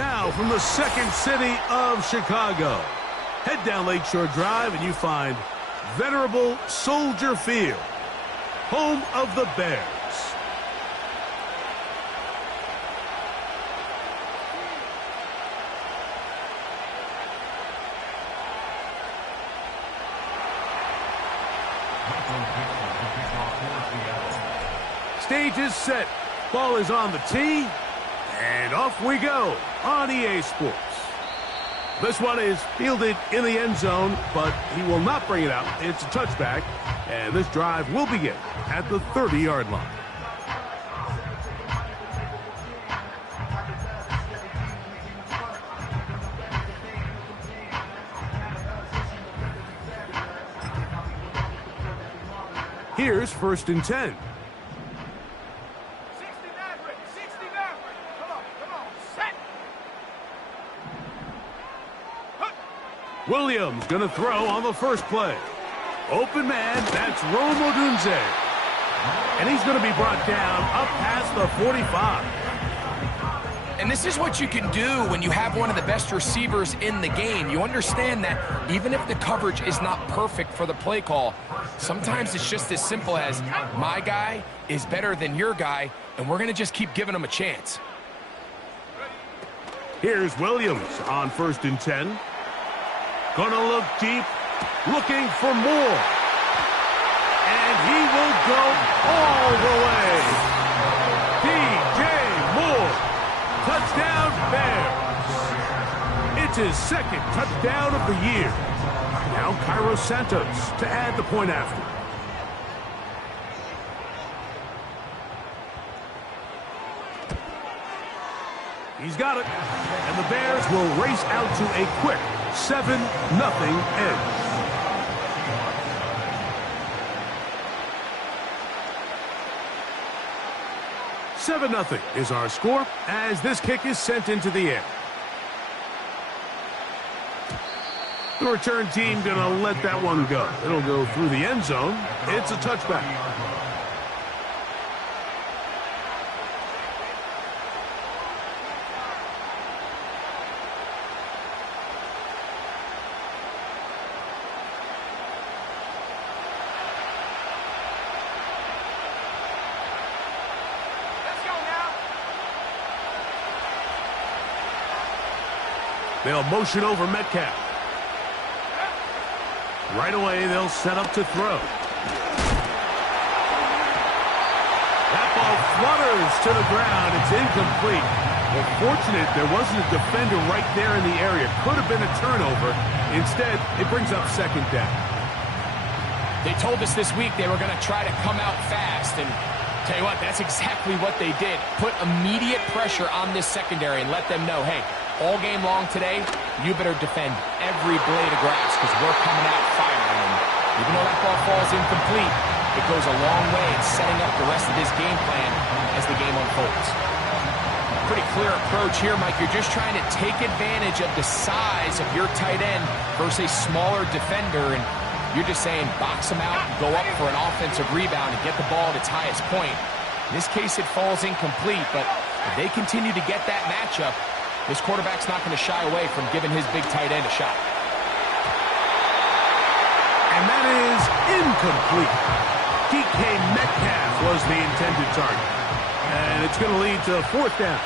Now from the second city of Chicago, head down Lakeshore Drive and you find venerable Soldier Field, home of the Bears. Stage is set. Ball is on the tee. And off we go on EA Sports. This one is fielded in the end zone, but he will not bring it out. It's a touchback, and this drive will begin at the 30-yard line. Here's 1st and 10. Williams going to throw on the first play. Open man, that's Rome Odunze. And he's going to be brought down up past the 45. And this is what you can do when you have one of the best receivers in the game. You understand that even if the coverage is not perfect for the play call, sometimes it's just as simple as my guy is better than your guy, and we're going to just keep giving him a chance. Here's Williams on 1st and 10. Gonna look deep, looking for more. And he will go all the way. DJ Moore, touchdown Bears. It's his 2nd touchdown of the year. Now Cairo Santos to add the point after. He's got it. And the Bears will race out to a quick 7-0 edge. $7-0 is our score as this kick is sent into the air. The return team going to let that one go. It'll go through the end zone. It's a touchback. They'll motion over Metcalf. Right away, they'll set up to throw. That ball flutters to the ground. It's incomplete. Well, fortunate there wasn't a defender right there in the area. Could have been a turnover. Instead, it brings up 2nd down. They told us this week they were going to try to come out fast, and tell you what, that's exactly what they did. Put immediate pressure on this secondary and let them know, hey, all game long today, you better defend every blade of grass because we're coming out firing. And even though that ball falls incomplete, it goes a long way in setting up the rest of this game plan as the game unfolds. Pretty clear approach here, Mike. You're just trying to take advantage of the size of your tight end versus a smaller defender, and you're just saying box him out and go up for an offensive rebound and get the ball at its highest point. In this case, it falls incomplete, but if they continue to get that matchup, this quarterback's not going to shy away from giving his big tight end a shot. And that is incomplete. DK Metcalf was the intended target. And it's going to lead to 4th down.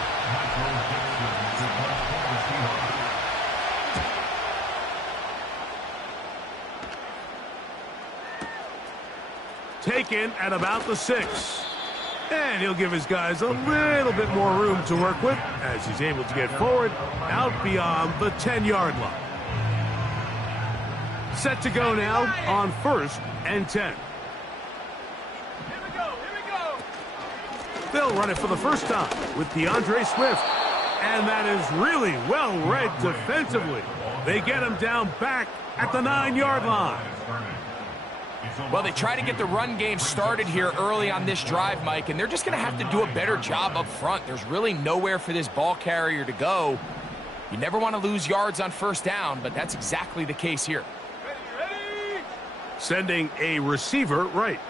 Taken at about the 6. And he'll give his guys a little bit more room to work with as he's able to get forward out beyond the 10-yard line. Set to go now on 1st and 10. Here we go. They'll run it for the first time with DeAndre Swift. And that is really well read defensively. They get him down back at the 9-yard line. Well, they try to get the run game started here early on this drive, Mike, and they're just going to have to do a better job up front. There's really nowhere for this ball carrier to go. You never want to lose yards on 1st down, but that's exactly the case here. Ready. Sending a receiver right.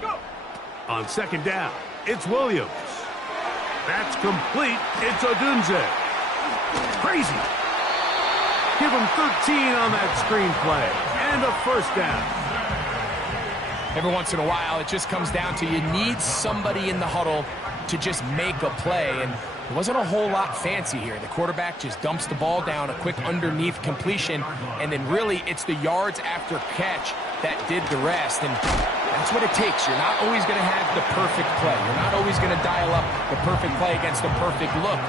Go. On 2nd down, it's Williams. That's complete. It's Odunze. Crazy. Give him 13 on that screenplay. And a first down. Every once in a while, it just comes down to you need somebody in the huddle to just make a play. And it wasn't a whole lot fancy here. The quarterback just dumps the ball down, a quick underneath completion, and then really it's the yards after catch that did the rest. And that's what it takes. You're not always going to have the perfect play. You're not always going to dial up the perfect play against the perfect look.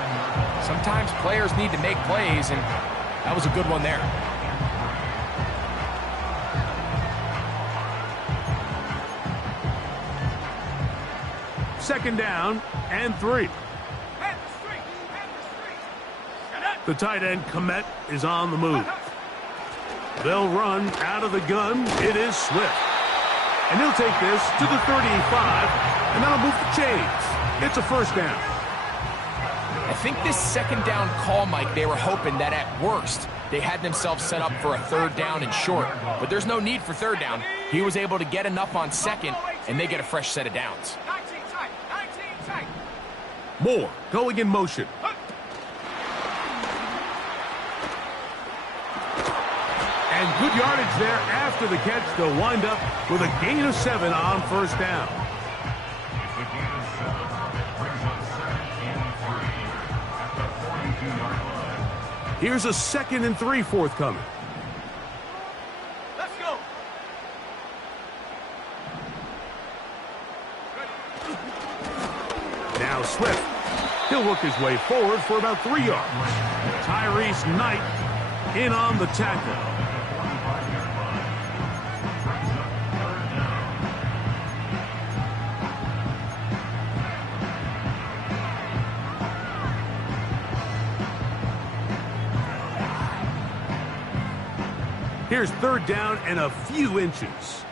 Sometimes players need to make plays, and that was a good one there. Second down and 3. The tight end, Komet, is on the move. They'll run out of the gun. It is Swift. And he'll take this to the 35, and that'll move the chains. It's a first down. I think this second down call, Mike, they were hoping that at worst they had themselves set up for a third down and short. But there's no need for third down. He was able to get enough on second, and they get a fresh set of downs. 19 tight. Moore going in motion. And good yardage there after the catch. They'll wind up with a gain of 7 on first down. Here's a 2nd and 3 forthcoming. Let's go. Now Swift. He'll work his way forward for about 3 yards. Tyrese Knight in on the tackle. Here's third down and a few inches.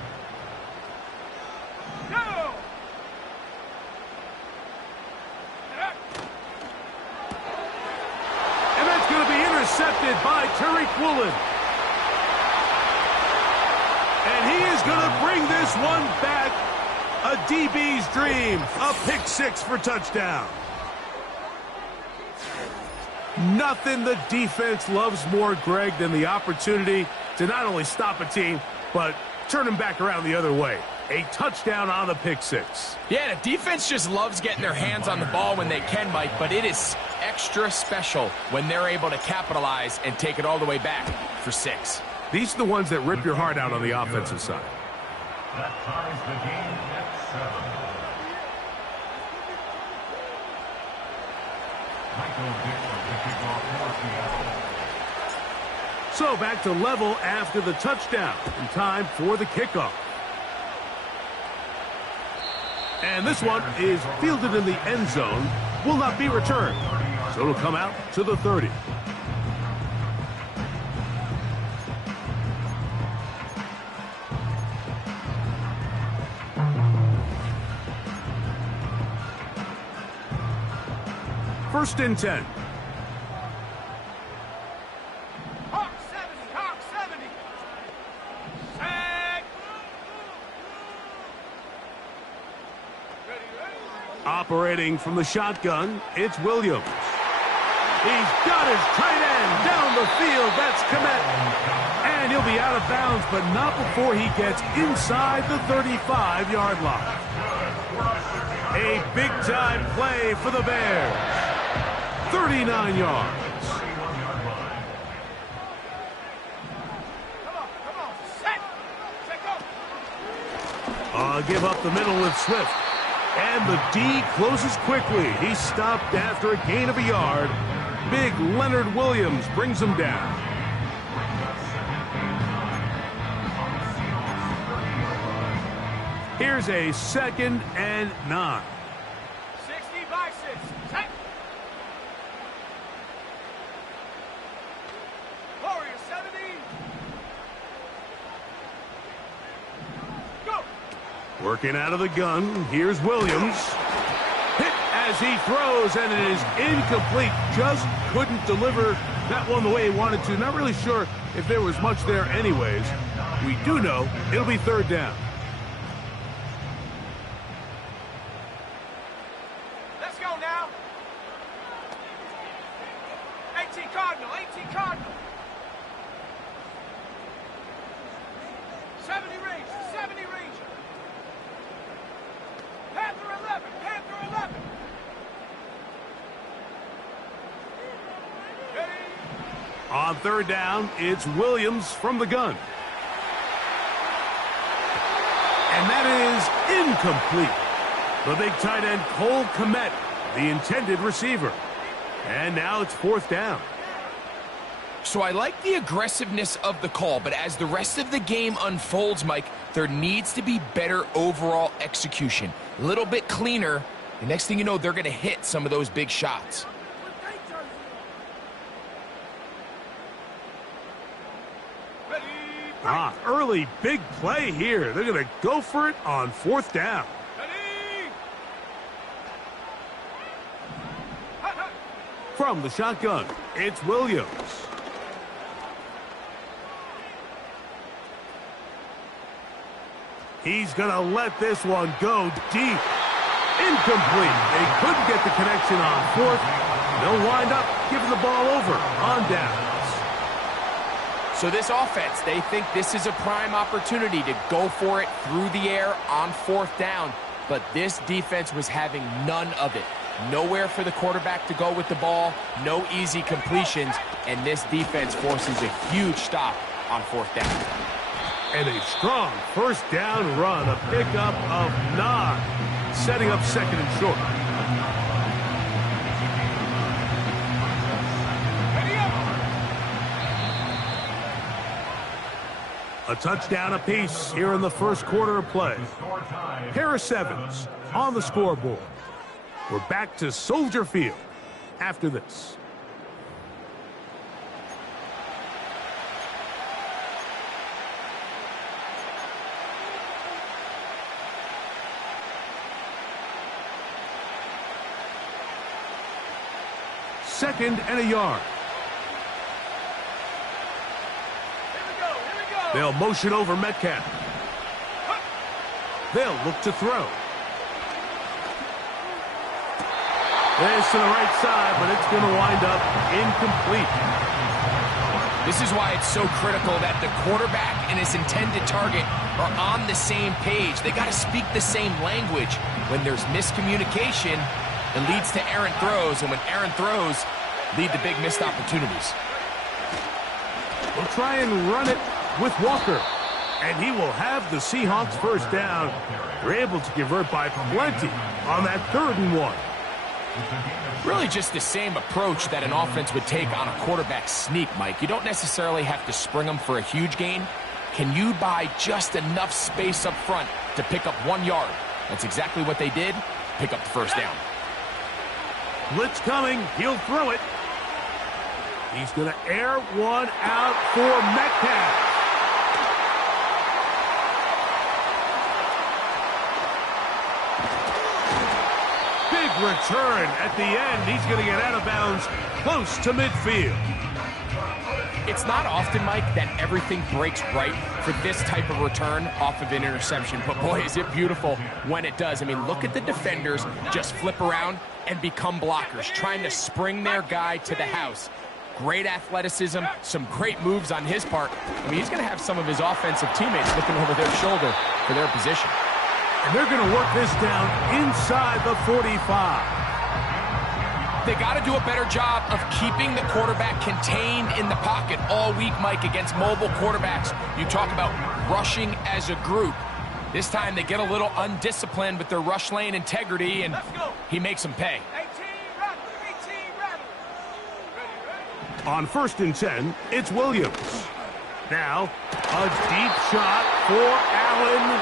Go. And that's going to be intercepted by Tariq Woolen. And he is going to bring this one back. A DB's dream. A pick 6 for touchdown. Nothing the defense loves more, Greg, than the opportunity to not only stop a team, but turn them back around the other way. A touchdown on the pick 6. Yeah, the defense just loves getting their hands on the ball when they can, Mike, but it is extra special when they're able to capitalize and take it all the way back for 6. These are the ones that rip your heart out on the offensive side. That ties the game at 7. Michael Dixon to kick off for Seattle. So back to level after the touchdown. And time for the kickoff. And this one is fielded in the end zone. Will not be returned. So it'll come out to the 30. First and 10. Hawk 70. Sack. Ready. Operating from the shotgun, it's Williams. He's got his tight end down the field. That's Komet. And he'll be out of bounds, but not before he gets inside the 35-yard line. A big-time play for the Bears. 39 yards. Come on. Set. Go. Give up the middle with Swift. And the D closes quickly. He's stopped after a gain of a yard. Big Leonard Williams brings him down. Here's a 2nd and 9. 60 by 6. Set. Warrior 70. Go. Working out of the gun. Here's Williams. Hit as he throws, and it is incomplete. Just couldn't deliver that one the way he wanted to. Not really sure if there was much there anyways. We do know it'll be third down. Let's go now. 70 range, 70 range. Panther 11, Panther 11. Ready? On third down, it's Williams from the gun. And that is incomplete. The big tight end, Cole Kmet, the intended receiver. And now it's fourth down. So I like the aggressiveness of the call, but as the rest of the game unfolds, Mike, there needs to be better overall execution. A little bit cleaner. The next thing you know, they're going to hit some of those big shots. Early big play here. They're going to go for it on fourth down. From the shotgun, it's Williams. He's going to let this one go deep. Incomplete. They couldn't get the connection on fourth. They'll wind up giving the ball over on downs. So this offense, they think this is a prime opportunity to go for it through the air on fourth down. But this defense was having none of it. Nowhere for the quarterback to go with the ball, no easy completions, and this defense forces a huge stop on fourth down. And a strong first down run, a pickup of 9, setting up second and short. A touchdown apiece here in the first quarter of play. Harris Evans on the scoreboard. We're back to Soldier Field after this. Second and a yard. They'll motion over Metcalf. They'll look to throw. This to the right side, but it's going to wind up incomplete. This is why it's so critical that the quarterback and his intended target are on the same page. They got to speak the same language. When there's miscommunication, it leads to errant throws, and when errant throws lead to big missed opportunities. We'll try and run it with Walker, and he will have the Seahawks first down. They're able to convert by plenty on that 3rd and 1. Really just the same approach that an offense would take on a quarterback sneak, Mike. You don't necessarily have to spring them for a huge gain. Can you buy just enough space up front to pick up 1 yard? That's exactly what they did. Pick up the first down. Blitz coming. He'll throw it. He's going to air one out for Metcalf. Big return at the end. He's going to get out of bounds close to midfield. It's not often, Mike, that everything breaks right for this type of return off of an interception. But, boy, is it beautiful when it does. I mean, look at the defenders just flip around and become blockers, trying to spring their guy to the house. Great athleticism, some great moves on his part. I mean, he's going to have some of his offensive teammates looking over their shoulder for their position. And they're going to work this down inside the 45. They got to do a better job of keeping the quarterback contained in the pocket all week, Mike, against mobile quarterbacks. You talk about rushing as a group. This time they get a little undisciplined with their rush lane integrity, and he makes them pay. 18 rattle, 18 rattle. Ready. On 1st and 10, it's Williams. Now, a deep shot for Allen.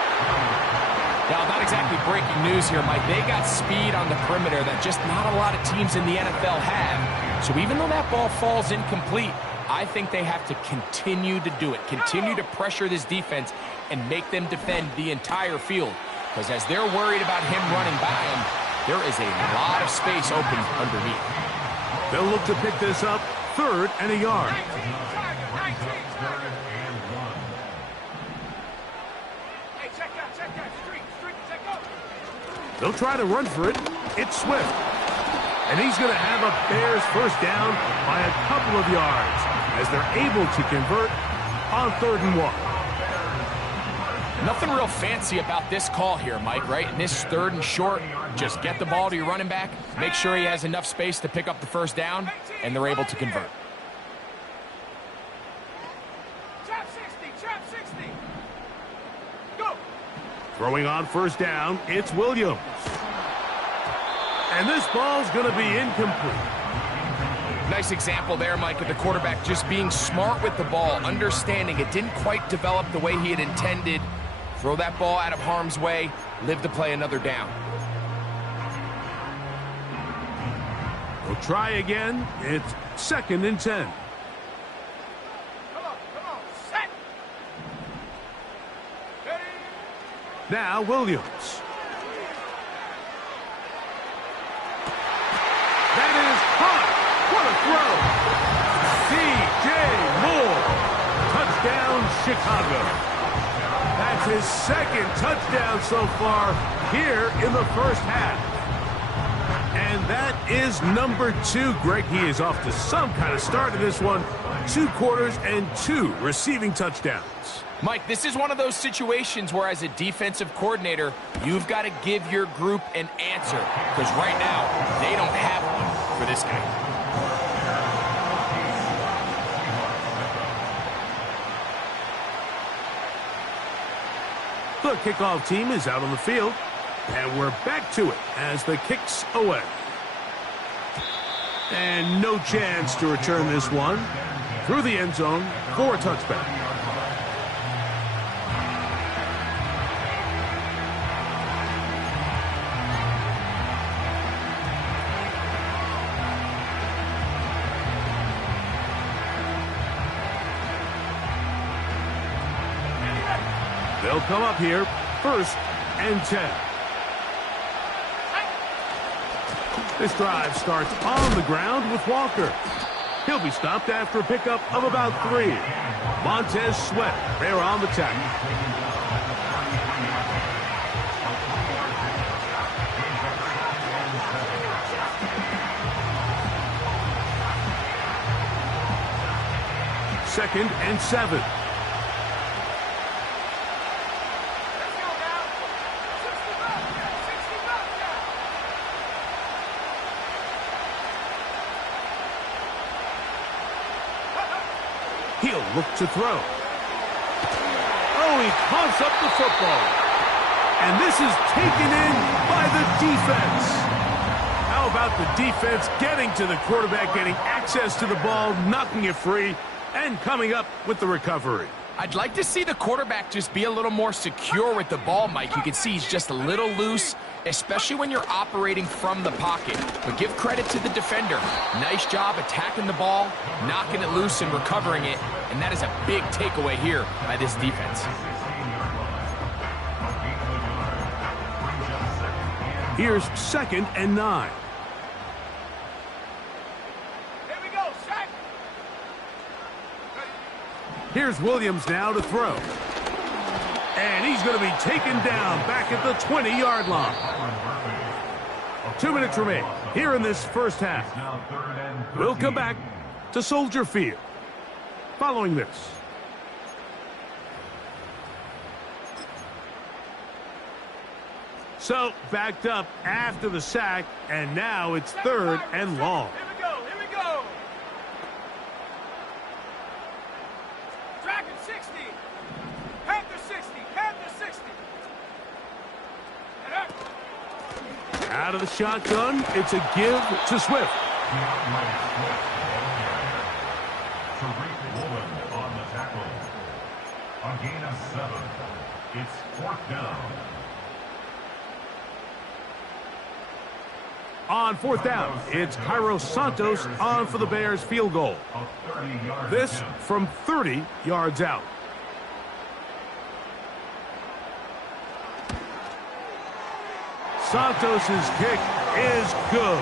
Now, not exactly breaking news here, Mike. They got speed on the perimeter that just not a lot of teams in the NFL have. So even though that ball falls incomplete, I think they have to continue to do it, continue to pressure this defense and make them defend the entire field. Because as they're worried about him running by them, there is a lot of space open underneath. They'll look to pick this up, 3rd and a yard. 19, Tiger, 19. Hey, check that, street, check up. They'll try to run for it. It's Swift. And he's going to have a Bears first down by a couple of yards as they're able to convert on 3rd and 1. Nothing real fancy about this call here, Mike, right? In this 3rd and short, just get the ball to your running back, make sure he has enough space to pick up the first down, and they're able to convert. Trap 60, trap 60. Go. Throwing on first down, it's Williams. And this ball's going to be incomplete. Nice example there, Mike, of the quarterback just being smart with the ball, understanding it didn't quite develop the way he had intended. Throw that ball out of harm's way, live to play another down. We'll try again. It's 2nd and 10. Come on, set. Ready. Now Williams. That is hot. What a throw. C.J. Moore. Touchdown, Chicago. That's his 2nd touchdown so far here in the first half. And that is number 2. Greg, he is off to some kind of start in this one. 2 quarters and 2 receiving touchdowns. Mike, this is one of those situations where as a defensive coordinator, you've got to give your group an answer. Because right now, they don't have one for this guy. The kickoff team is out on the field, and we're back to it as the kick's away. And no chance to return this one through the end zone for a touchback. They'll come up here, 1st and 10. This drive starts on the ground with Walker. He'll be stopped after a pickup of about 3. Montez Sweat there on the tackle. Second and 7. He'll look to throw. Oh, he coughs up the football. And this is taken in by the defense. How about the defense getting to the quarterback, getting access to the ball, knocking it free, and coming up with the recovery? I'd like to see the quarterback just be a little more secure with the ball, Mike. You can see he's just a little loose, especially when you're operating from the pocket. But give credit to the defender. Nice job attacking the ball, knocking it loose and recovering it. And that is a big takeaway here by this defense. Here's 2nd and 9. Here we go, set. Here's Williams now to throw. And he's going to be taken down back at the 20-yard line. 2 minutes remain here in this first half. We'll come back to Soldier Field following this. So backed up after the sack, and now it's 3rd and long. Here we go, here we go. Dragon 60. Panther 60, Panther 60. Out of the shotgun, it's a give to Swift. On the tackle. A gain of 7. It's 4th down. On 4th down, it's Cairo Santos on for the Bears field goal. This from 30 yards out. Santos' kick is good.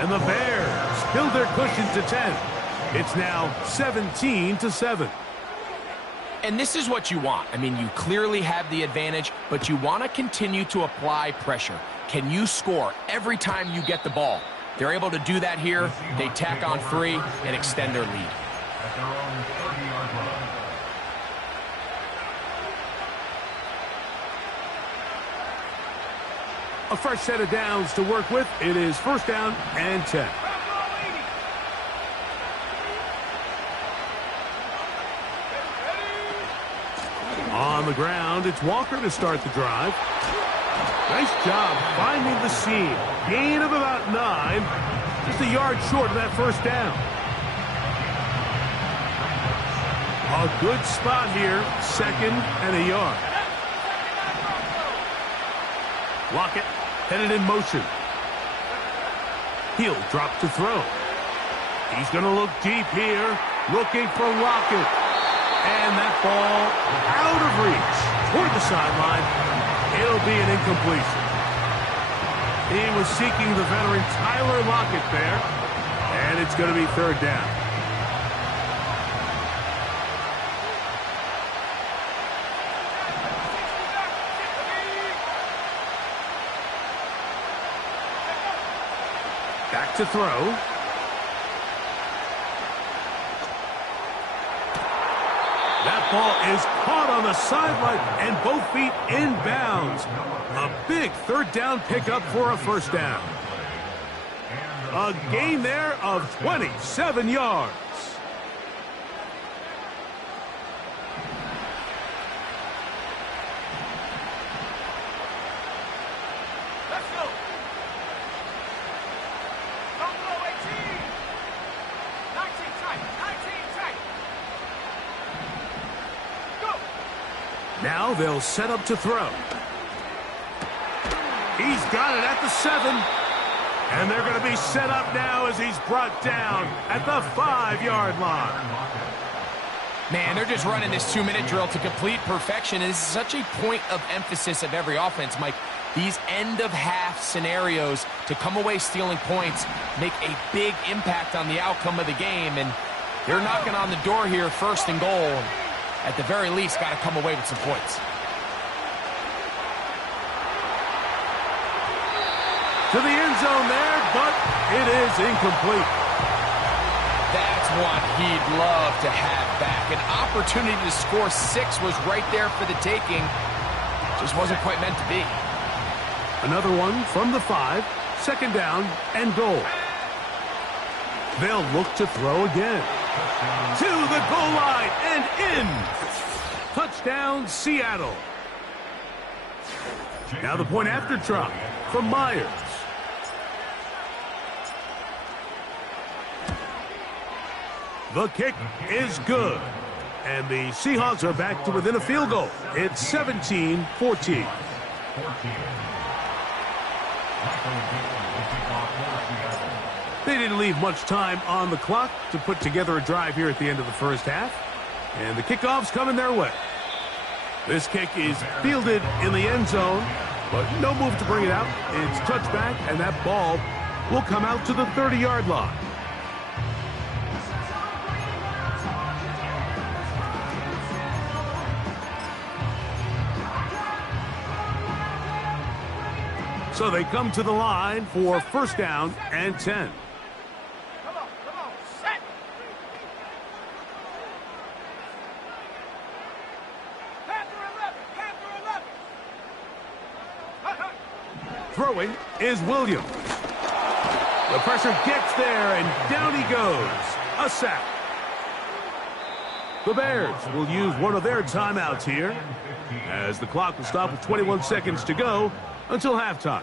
And the Bears build their cushion to 10. It's now 17-7. And this is what you want. I mean, you clearly have the advantage, but you want to continue to apply pressure. Can you score every time you get the ball? They're able to do that here. They tack on 3 and extend their lead. At their own 30-yard line. A fresh set of downs to work with. It is first down and 10. On the ground, it's Walker to start the drive. Nice job finding the seam. Gain of about 9. Just a yard short of that first down. A good spot here. Second and a yard. Lockett headed in motion. He'll drop to throw. He's going to look deep here. Looking for Lockett. And that ball out of reach toward the sideline. It'll be an incompletion. He was seeking the veteran Tyler Lockett there. And it's going to be third down. Back to throw. That ball is caught on the sideline and both feet in bounds. A big third down pickup for a first down. A gain there of 27 yards. Let's go. Don't go 18. 19 tight. 19 tight. Go. Now they'll set up to throw. He's got it at the 7. And they're going to be set up now as he's brought down at the 5-yard line. Man, they're just running this 2-minute drill to complete perfection. And this is such a point of emphasis of every offense, Mike. These end-of-half scenarios to come away stealing points make a big impact on the outcome of the game. And they're knocking on the door here, first and goal. At the very least, got to come away with some points. To the end zone there, but it is incomplete. That's one he'd love to have back. An opportunity to score 6 was right there for the taking. Just wasn't quite meant to be. Another one from the 5, second down and goal. They'll look to throw again. To the goal line and in. Touchdown, Seattle. Now the point after try from Myers. The kick is good. And the Seahawks are back to within a field goal. It's 17-14. They didn't leave much time on the clock to put together a drive here at the end of the first half. And the kickoff's coming their way. This kick is fielded in the end zone, but no move to bring it out. It's touchback, and that ball will come out to the 30-yard line. So they come to the line for first down and 10. Come on, set. Panther 11. Throwing is Williams. The pressure gets there, and down he goes. A sack. The Bears will use one of their timeouts here, as the clock will stop with 21 seconds to go until halftime.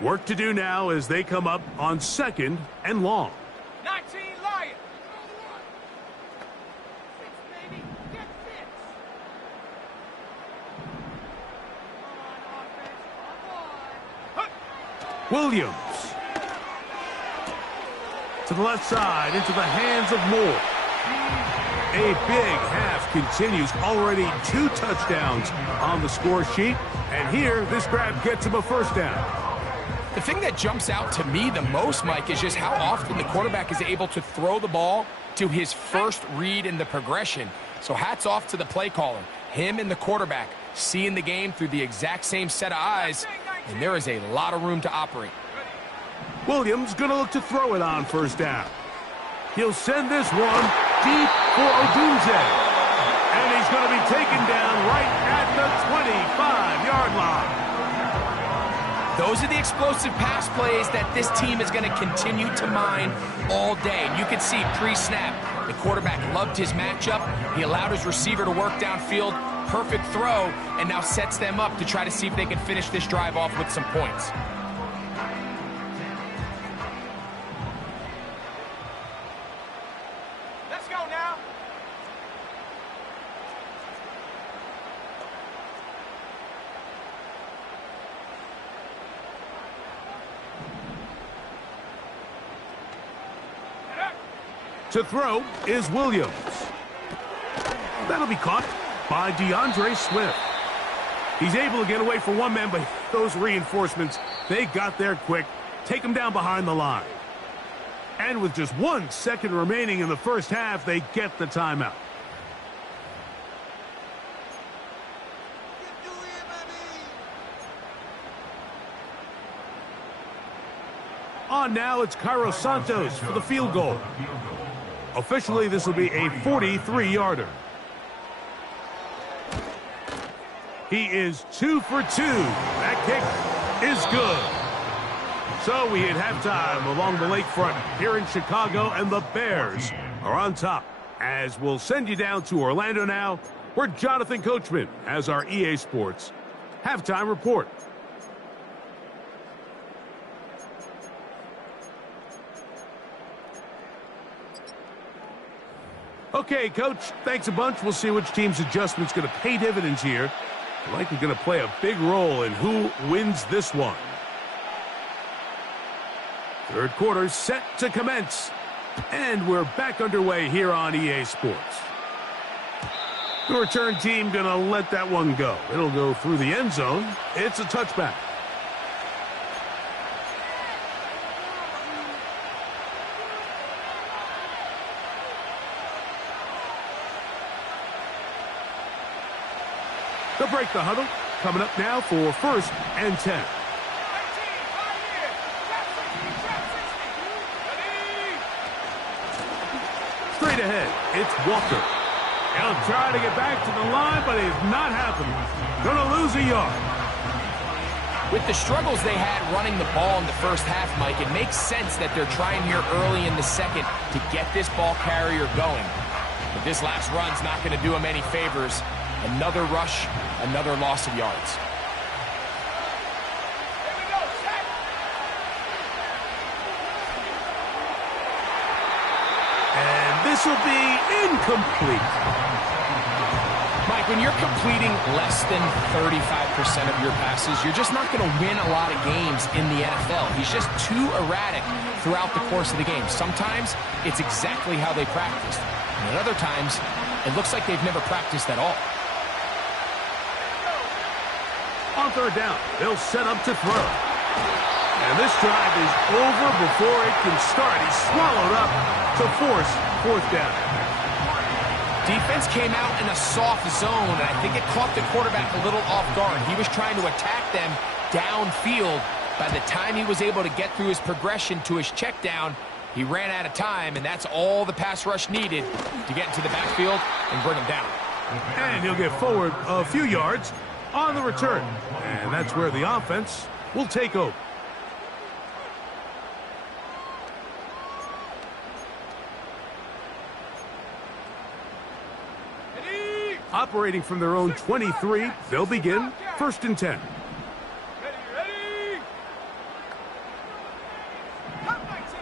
Work to do now as they come up on second and long. 19 Lions. Baby, get this. Come on. Williams. To the left side, into the hands of Moore. A big half continues. Already 2 touchdowns on the score sheet. And here, this grab gets him a first down. The thing that jumps out to me the most, Mike, is just how often the quarterback is able to throw the ball to his first read in the progression. So hats off to the play caller. Him and the quarterback seeing the game through the exact same set of eyes, and there is a lot of room to operate. Williams going to look to throw it on first down. He'll send this one deep for Odunze. And he's going to be taken down right at the 25-yard line. Those are the explosive pass plays that this team is going to continue to mine all day. And you can see pre-snap, the quarterback loved his matchup. He allowed his receiver to work downfield. Perfect throw, and now sets them up to try to see if they can finish this drive off with some points. Let's go now. To throw is Williams. That'll be caught by DeAndre Swift. He's able to get away from one man, but those reinforcements, they got there quick. Take him down behind the line. And with just 1 second remaining in the first half, they get the timeout. On now, it's Cairo Santos for the field goal. Officially, this will be a 43-yarder. He is 2 for 2. That kick is good. So we hit halftime along the lakefront here in Chicago, and the Bears are on top. As we'll send you down to Orlando now, where Jonathan Coachman has our EA Sports halftime report. Okay, Coach, thanks a bunch. We'll see which team's adjustment's going to pay dividends here. Likely going to play a big role in who wins this one. Third quarter set to commence. And we're back underway here on EA Sports. The return team going to let that one go. It'll go through the end zone. It's a touchback. They'll break the huddle. Coming up now for 1st and 10. Straight ahead, it's Walker. He'll try to get back to the line, but it's not happening. Gonna lose a yard. With the struggles they had running the ball in the first half, Mike, it makes sense that they're trying here early in the second to get this ball carrier going. But this last run's not going to do him any favors. Another rush, another loss of yards. And this will be incomplete. Mike, when you're completing less than 35% of your passes, you're just not going to win a lot of games in the NFL. He's just too erratic throughout the course of the game. Sometimes it's exactly how they practiced. And at other times, it looks like they've never practiced at all. On third down, they'll set up to throw. And this drive is over before it can start. He's swallowed up to force 4th down. Defense came out in a soft zone, and I think it caught the quarterback a little off guard. He was trying to attack them downfield. By the time he was able to get through his progression to his check down, he ran out of time, and that's all the pass rush needed to get into the backfield and bring him down. And he'll get forward a few yards on the return. And that's where the offense will take over. Operating from their own 23, they'll begin 1st and 10. Ready. Come 19.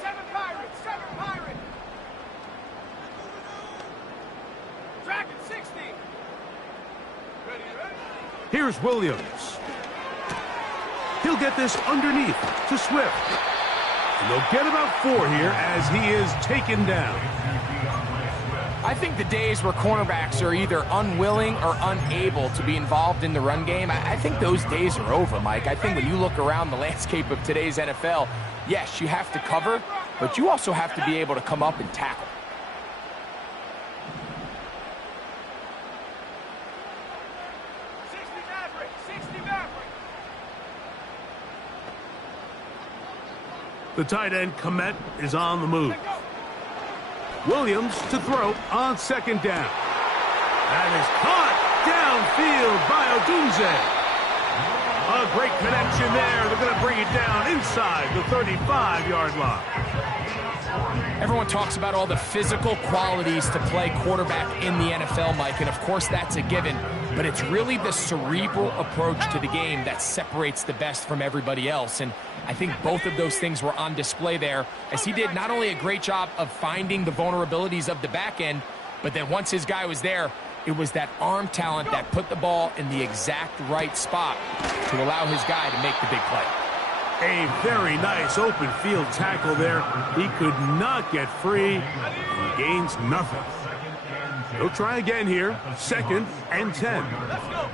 7 Pirates. Dragon 60. Ready. Here's Williams. He'll get this underneath to Swift. And they'll get about 4 here as he is taken down. I think the days where cornerbacks are either unwilling or unable to be involved in the run game, I think those days are over, Mike. I think when you look around the landscape of today's NFL, yes, you have to cover, but you also have to be able to come up and tackle. The tight end, Komet, is on the move. Williams to throw on second down. That is caught downfield by Odunze. A great connection there. They're going to bring it down inside the 35-yard line. Everyone talks about all the physical qualities to play quarterback in the NFL, Mike, and of course that's a given, but it's really the cerebral approach to the game that separates the best from everybody else, and I think both of those things were on display there, as he did not only a great job of finding the vulnerabilities of the back end, but then once his guy was there, it was that arm talent that put the ball in the exact right spot to allow his guy to make the big play. A very nice open field tackle there. He could not get free. He gains nothing. He'll try again here. 2nd and 10. Let's go.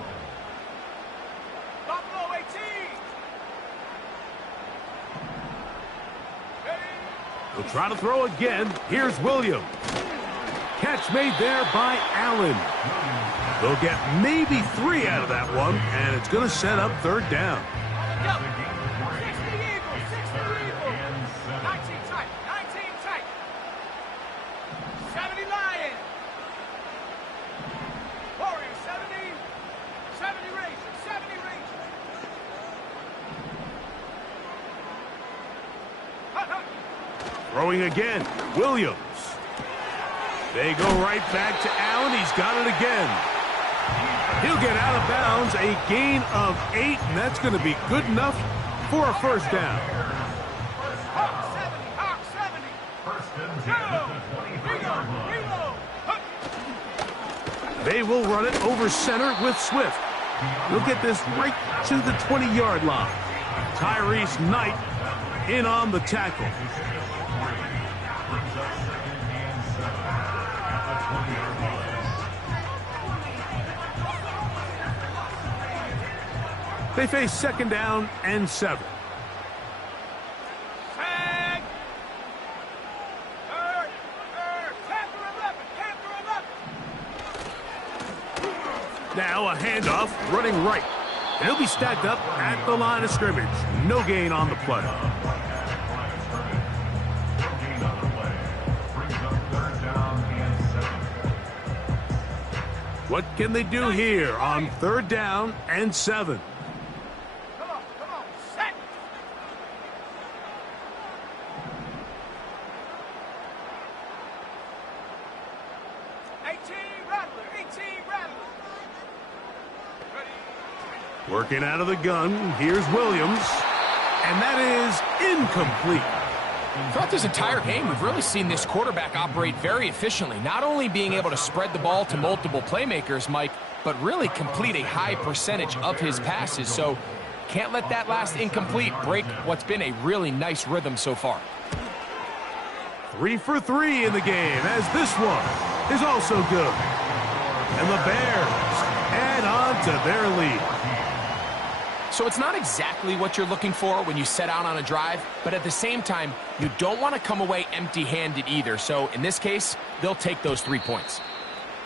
Buffalo 18. He'll try to throw again. Here's Williams. Catch made there by Allen. They'll get maybe 3 out of that one, and it's going to set up 3rd down. Go. 60 Eagles. 60 Eagles. 19 tight. 19 tight. 70 Lions. Warriors 70. 70 Rangers. 70 Rangers. Throwing again. Williams. They go right back to Allen. He's got it again. He'll get out of bounds. A gain of 8, and that's going to be good enough for a 1st down. Hawk 70. Hawk 70. First and 10 at the 25-yard line. Reload. They will run it over center with Swift. He'll get this right to the 20-yard line. Tyrese Knight in on the tackle. They face 2nd down and 7. Tag. Panther 11. Panther 11. Now a handoff running right. And he'll be stacked up at the line of scrimmage. No gain on the play. What can they do here on 3rd down and 7? Come on. Set. 18 Rattler. 18 Rattler. Ready. Working out of the gun. Here's Williams. And that is incomplete. Throughout this entire game, we've really seen this quarterback operate very efficiently, not only being able to spread the ball to multiple playmakers, Mike, but really complete a high percentage of his passes. So can't let that last incomplete break what's been a really nice rhythm so far. 3 for 3 in the game, as this one is also good. And the Bears add on to their lead. So it's not exactly what you're looking for when you set out on a drive, but at the same time, you don't want to come away empty-handed either. So in this case, they'll take those 3 points.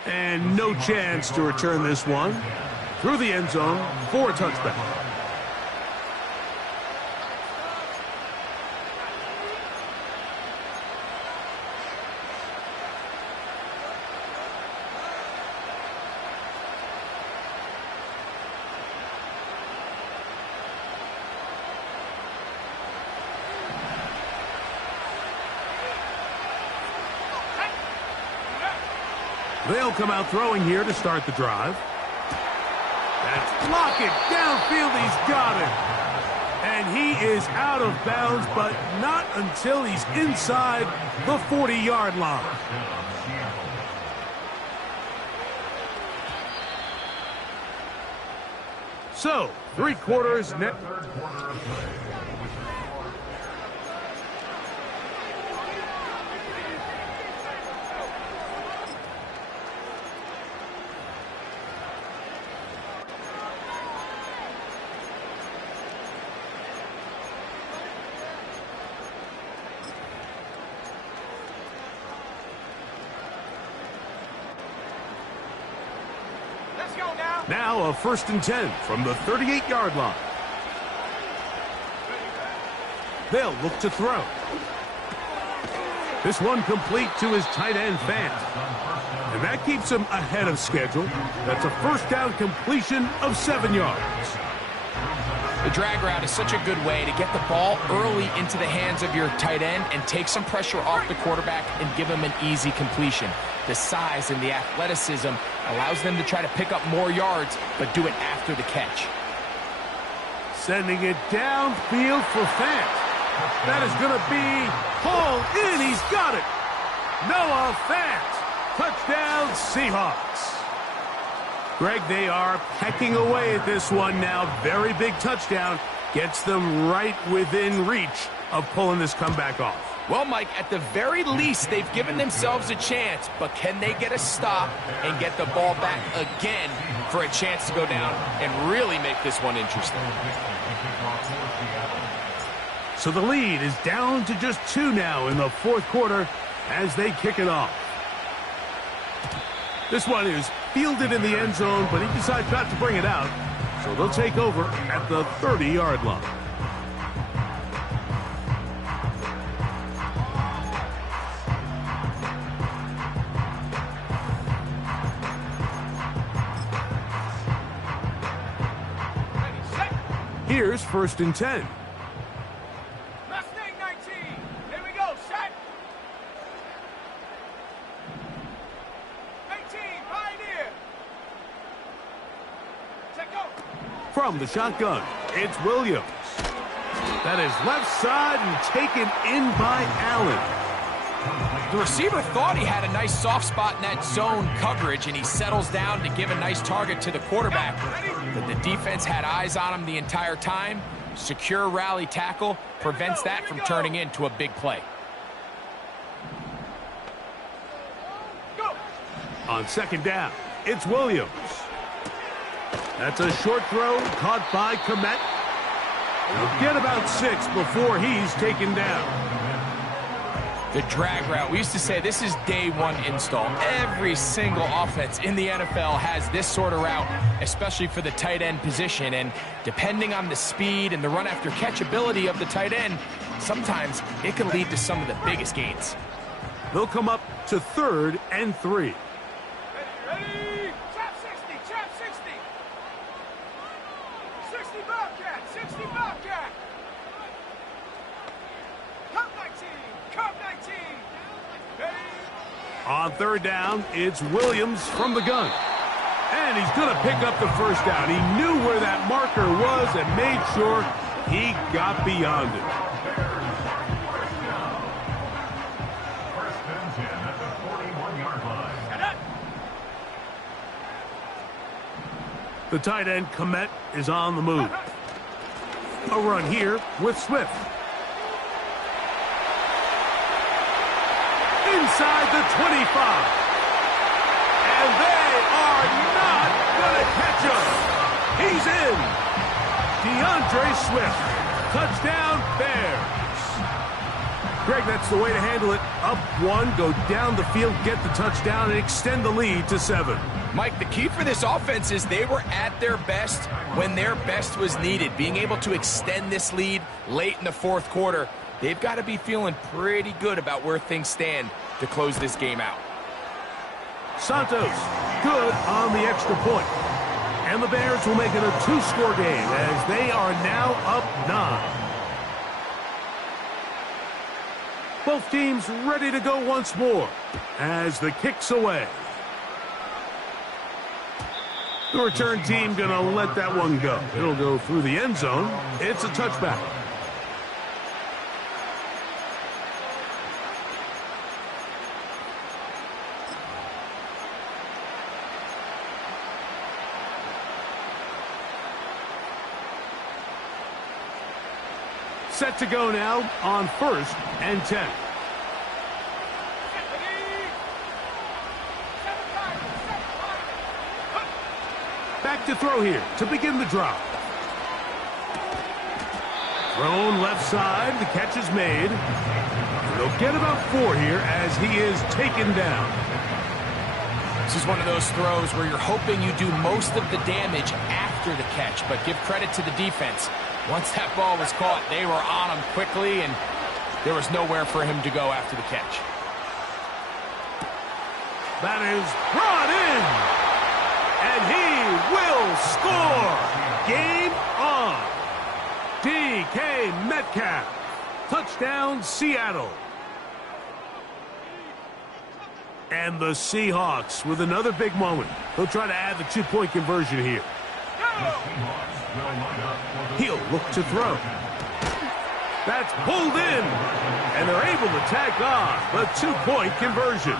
And no chance to return this one through the end zone for a touchback. They'll come out throwing here to start the drive. That's block it downfield. He's got it. And he is out of bounds, but not until he's inside the 40-yard line. So, 3 quarters net. Let's go now. Now a 1st and 10 from the 38-yard line. They'll look to throw. This one complete to his tight end, Fant. And that keeps him ahead of schedule. That's a first down completion of 7 yards. The drag route is such a good way to get the ball early into the hands of your tight end and take some pressure off the quarterback and give him an easy completion. The size and the athleticism allows them to try to pick up more yards, but do it after the catch. Sending it downfield for Fant. That is going to be hauled in. He's got it. Noah Fant. Touchdown, Seahawks. Greg, they are pecking away at this one now. Very big touchdown. Gets them right within reach of pulling this comeback off. Well, Mike, at the very least, they've given themselves a chance, but can they get a stop and get the ball back again for a chance to go down and really make this one interesting? So the lead is down to just 2 now in the fourth quarter as they kick it off. This one is fielded in the end zone, but he decides not to bring it out. So they'll take over at the 30-yard line. Here's 1st and 10. Mustang 19. Here we go. Set. 18. Pioneer. Check go. From the shotgun, it's Williams. That is left side and taken in by Allen. The receiver thought he had a nice soft spot in that zone coverage, and he settles down to give a nice target to the quarterback. But the defense had eyes on him the entire time. Secure rally tackle prevents that from turning into a big play. On 2nd down, it's Williams. That's a short throw caught by Komet. He'll get about 6 before he's taken down. The drag route, we used to say this is day one install. Every single offense in the NFL has this sort of route, especially for the tight end position. And depending on the speed and the run after catch ability of the tight end, sometimes it can lead to some of the biggest gains. They'll come up to 3rd and 3. Ready? Chop 60. Chop 60. 60 Bobcat. 60 Bobcat. Cup 19. Cup 19. Ready? On 3rd down, it's Williams from the gun. And he's going to pick up the first down. He knew where that marker was and made sure he got beyond it. First and 10 at the 41-yard line. The tight end, Komet, is on the move. A run here with Swift. Inside the 25. And they are not going to catch him. He's in. DeAndre Swift. Touchdown, Bears. Greg, that's the way to handle it. Up 1, go down the field, get the touchdown, and extend the lead to 7. Mike, the key for this offense is they were at their best when their best was needed. Being able to extend this lead late in the fourth quarter, they've got to be feeling pretty good about where things stand to close this game out. Santos, good on the extra point. And the Bears will make it a 2-score game as they are now up 9. Both teams ready to go once more as the kick's away. The return team going to let that one go. It'll go through the end zone. It's a touchback. Set to go now on 1st and 10. Back to throw here to begin the drive. Thrown left side. The catch is made. They'll get about 4 here as he is taken down. This is one of those throws where you're hoping you do most of the damage after the catch, but give credit to the defense. Once that ball was caught, they were on him quickly, and there was nowhere for him to go after the catch. That is brought in. And he will score. Game on. DK Metcalf. Touchdown, Seattle. And the Seahawks with another big moment. They'll try to add the 2-point conversion here. He'll look to throw. That's pulled in. And they're able to tack on the 2-point conversion.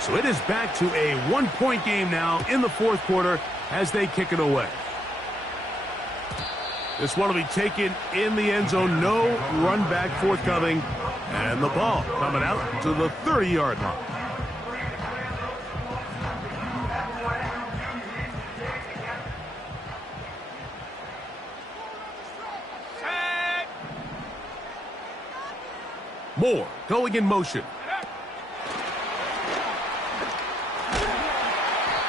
So it is back to a 1-point game now in the fourth quarter as they kick it away. This one will be taken in the end zone. No run back forthcoming. And the ball coming out to the 30-yard line. Moore going in motion.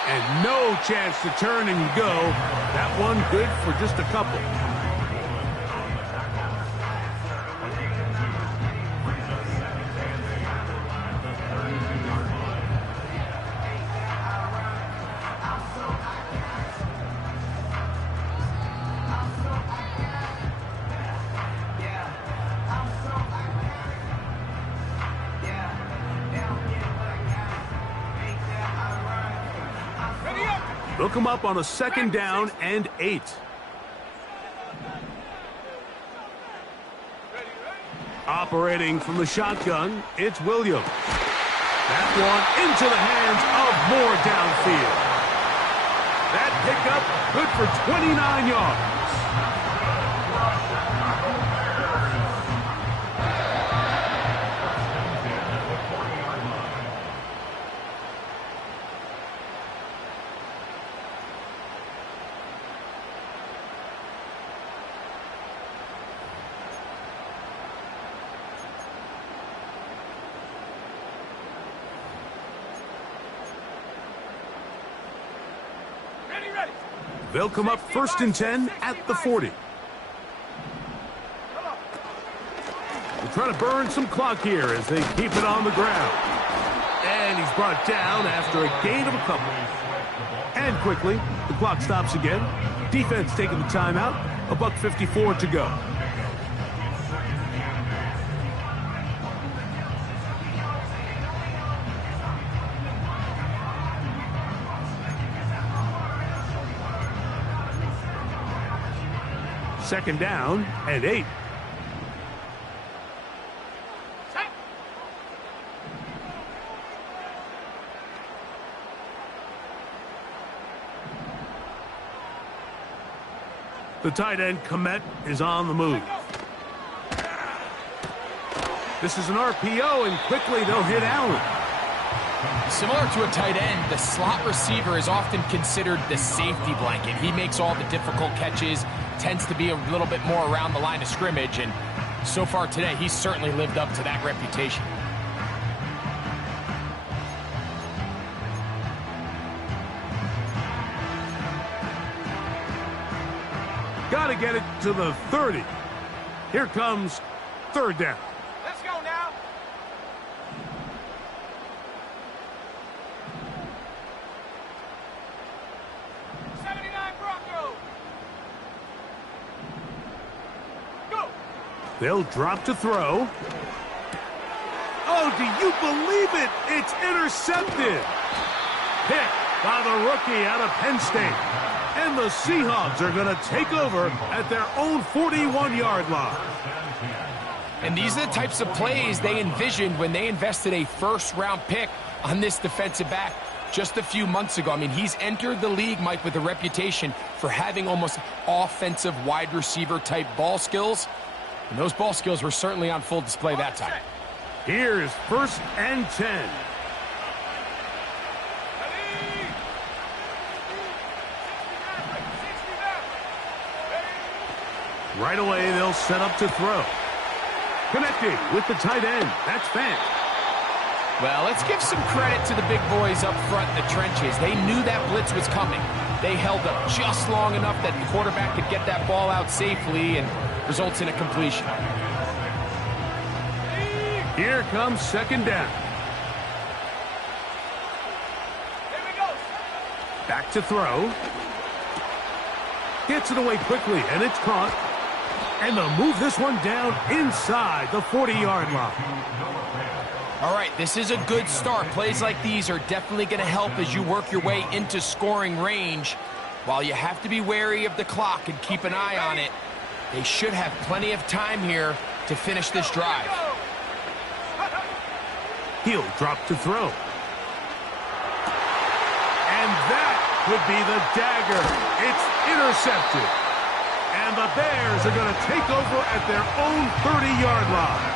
And no chance to turn and go. That one good for just a couple. They'll come up on a 2nd down and 8. Operating from the shotgun, it's Williams. That one into the hands of Moore downfield. That pickup good for 29 yards. They'll come up 1st and 10 at the 40. They're trying to burn some clock here as they keep it on the ground. And he's brought down after a gain of a couple. And quickly, the clock stops again. Defense taking the timeout. $1:54 to go. Second down and 8. The tight end, Komet, is on the move. This is an RPO, and quickly they'll hit Allen. Similar to a tight end, the slot receiver is often considered the safety blanket. He makes all the difficult catches, tends to be a little bit more around the line of scrimmage, and so far today, he's certainly lived up to that reputation. Got to get it to the 30. Here comes 3rd down. Let's go now. They'll drop to throw. Oh, do you believe it? It's intercepted. Picked by the rookie out of Penn State. And the Seahawks are going to take over at their own 41-yard line. And these are the types of plays they envisioned when they invested a first-round pick on this defensive back just a few months ago. I mean, he's entered the league, Mike, with a reputation for having almost offensive wide receiver type ball skills. And those ball skills were certainly on full display that time. Here's 1st and 10. Right away, they'll set up to throw. Connecting with the tight end. That's Fant. Well, let's give some credit to the big boys up front in the trenches. They knew that blitz was coming. They held up just long enough that the quarterback could get that ball out safely and results in a completion. Here comes second down. Here we go. Back to throw. Gets it away quickly, and it's caught. And they'll move this one down inside the 40-yard line. All right, this is a good start. Plays like these are definitely going to help as you work your way into scoring range. While you have to be wary of the clock and keep an eye on it, they should have plenty of time here to finish this drive. He'll drop to throw. And that could be the dagger. It's intercepted. And the Bears are going to take over at their own 30-yard line.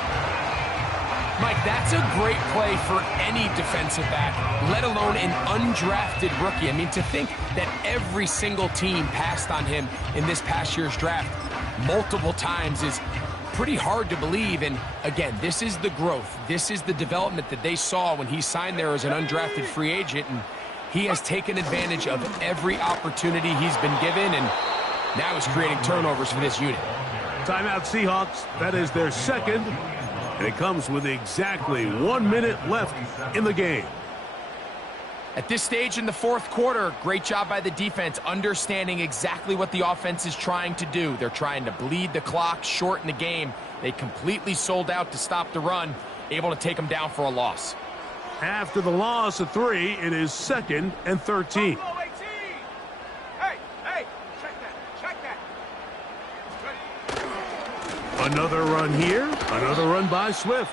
Mike, that's a great play for any defensive back, let alone an undrafted rookie. I mean, to think that every single team passed on him in this past year's draft multiple times is pretty hard to believe. And again, this is the growth. This is the development that they saw when he signed there as an undrafted free agent. And he has taken advantage of every opportunity he's been given, and now he's creating turnovers for this unit. Timeout Seahawks. That is their second. And it comes with exactly 1 minute left in the game. At this stage in the fourth quarter, great job by the defense, understanding exactly what the offense is trying to do. They're trying to bleed the clock, shorten the game. They completely sold out to stop the run, able to take them down for a loss. After the loss of 3, it is 2nd and 13. Hey, check that. Another run here, another run by Swift.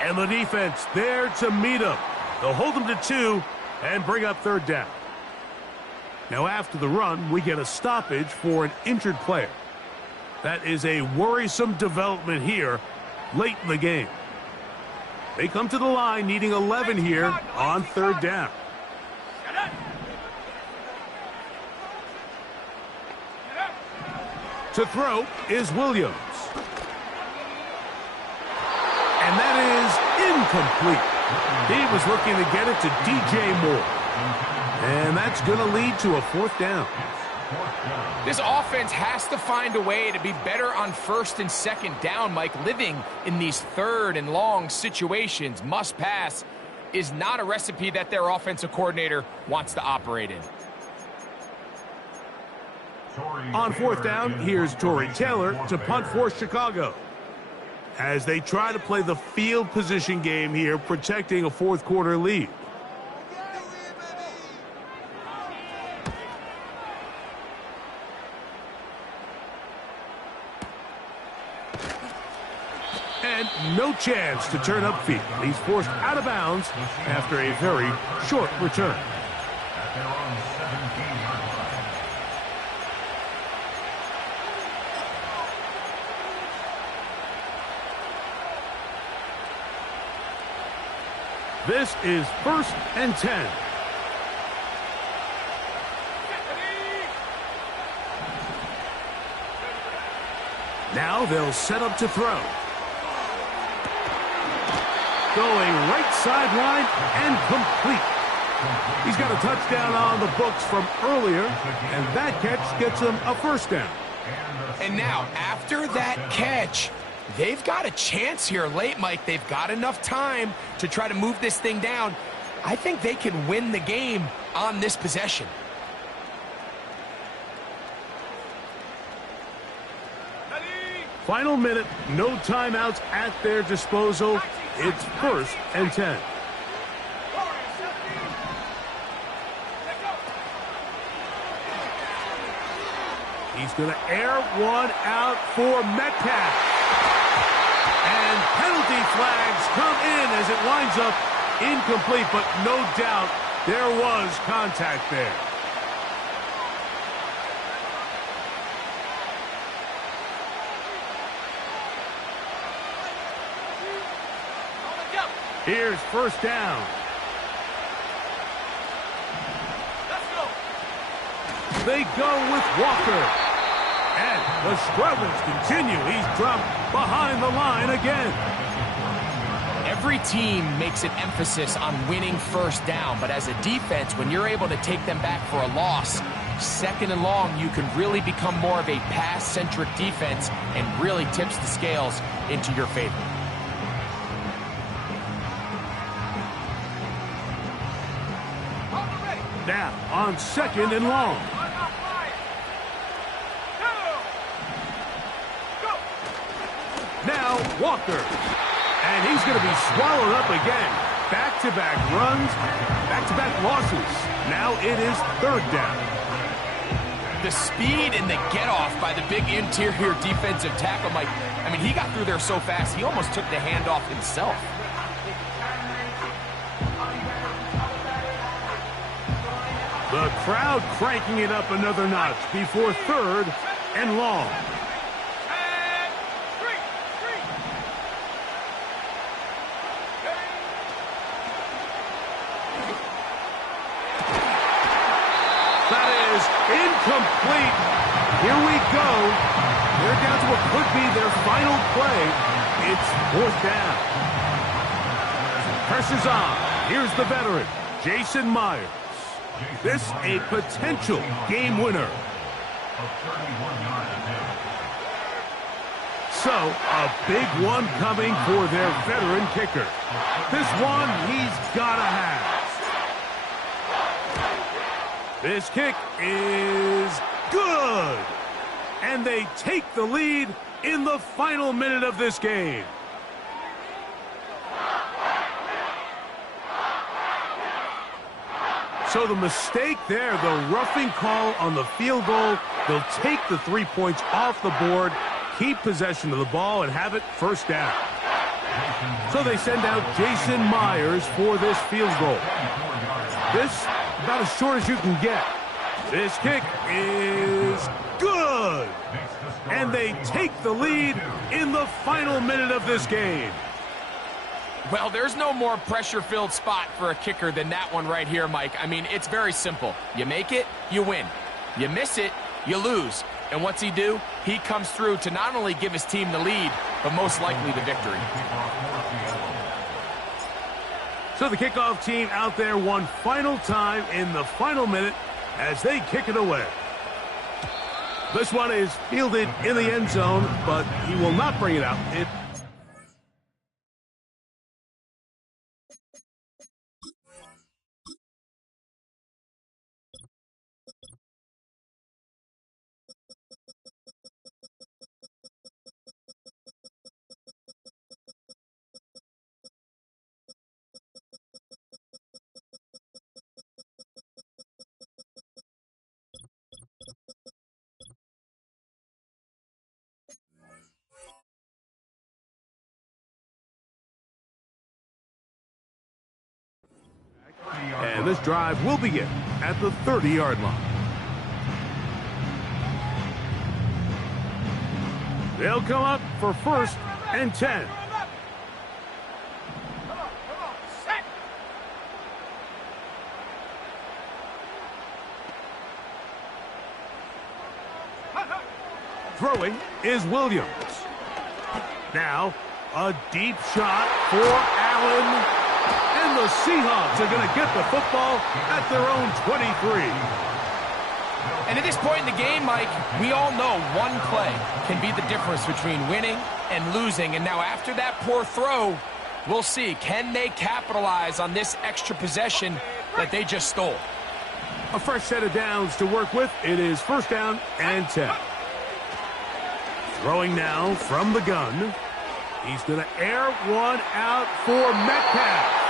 And the defense there to meet him. They'll hold him to 2 and bring up third down. Now after the run, we get a stoppage for an injured player. That is a worrisome development here late in the game. They come to the line needing 11 here on third down. To throw is Williams. And that is incomplete. He was looking to get it to DJ Moore. And that's going to lead to a fourth down. This offense has to find a way to be better on first and second down, Mike. Living in these third and long situations, must pass, is not a recipe that their offensive coordinator wants to operate in. On fourth down, here's Torrey Taylor to punt for Chicago. As they try to play the field position game here, protecting a fourth quarter lead. And no chance to turn upfield. He's forced out of bounds after a very short return. At their own 17-yard line. This is 1st and 10. Now they'll set up to throw. Going right sideline and complete. He's got a touchdown on the books from earlier, and that catch gets him a first down. And now, after that catch, they've got a chance here late, Mike. They've got enough time to try to move this thing down. I think they can win the game on this possession. Final minute, no timeouts at their disposal. It's 1st and 10. He's going to air one out for Metcalf. And penalty flags come in as it winds up incomplete, but no doubt there was contact there. Here's first down. Let's go. They go with Walker. And the struggles continue. He's dropped behind the line again. Every team makes an emphasis on winning first down, but as a defense, when you're able to take them back for a loss, second and long, you can really become more of a pass-centric defense and really tips the scales into your favor. Now, on second and long. Now, Walker. And he's going to be swallowed up again. Back-to-back runs, back-to-back losses. Now it is third down. The speed and the get-off by the big interior defensive tackle, Mike. I mean, he got through there so fast, he almost took the handoff himself. The crowd cranking it up another notch before third and long. That is incomplete. Here we go. They're down to what could be their final play. It's fourth down. Pressure's on. Here's the veteran, Jason Myers. This a potential game winner. So, a big one coming for their veteran kicker. This one he's got to have. This kick is good. And they take the lead in the final minute of this game. So the mistake there, the roughing call on the field goal, they'll take the 3 points off the board, keep possession of the ball, and have it first down. So they send out Jason Myers for this field goal. This, about as short as you can get. This kick is good. And they take the lead in the final minute of this game. Well, there's no more pressure-filled spot for a kicker than that one right here, Mike. I mean, it's very simple. You make it, you win. You miss it, you lose. And what's he do? He comes through to not only give his team the lead, but most likely the victory. So the kickoff team out there one final time in the final minute as they kick it away. This one is fielded in the end zone, but he will not bring it out. And this drive will begin at the 30-yard line. They'll come up for first and 10. Throwing is Williams. Now, a deep shot for Allen. And the Seahawks are going to get the football at their own 23. And at this point in the game, Mike, we all know one play can be the difference between winning and losing. And now after that poor throw, we'll see, can they capitalize on this extra possession that they just stole? A fresh set of downs to work with. It is first down and 10. Throwing now from the gun. He's going to air one out for Metcalf.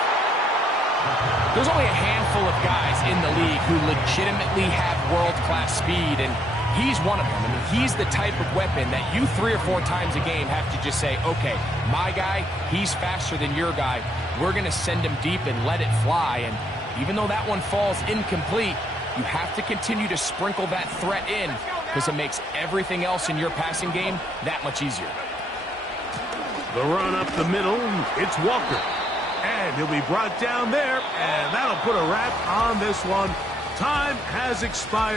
There's only a handful of guys in the league who legitimately have world-class speed, and he's one of them. I mean, he's the type of weapon that you 3 or 4 times a game have to just say, okay, my guy, he's faster than your guy. We're going to send him deep and let it fly. And even though that one falls incomplete, you have to continue to sprinkle that threat in because it makes everything else in your passing game that much easier. The run up the middle, it's Walker. And he'll be brought down there, and that'll put a wrap on this one. Time has expired.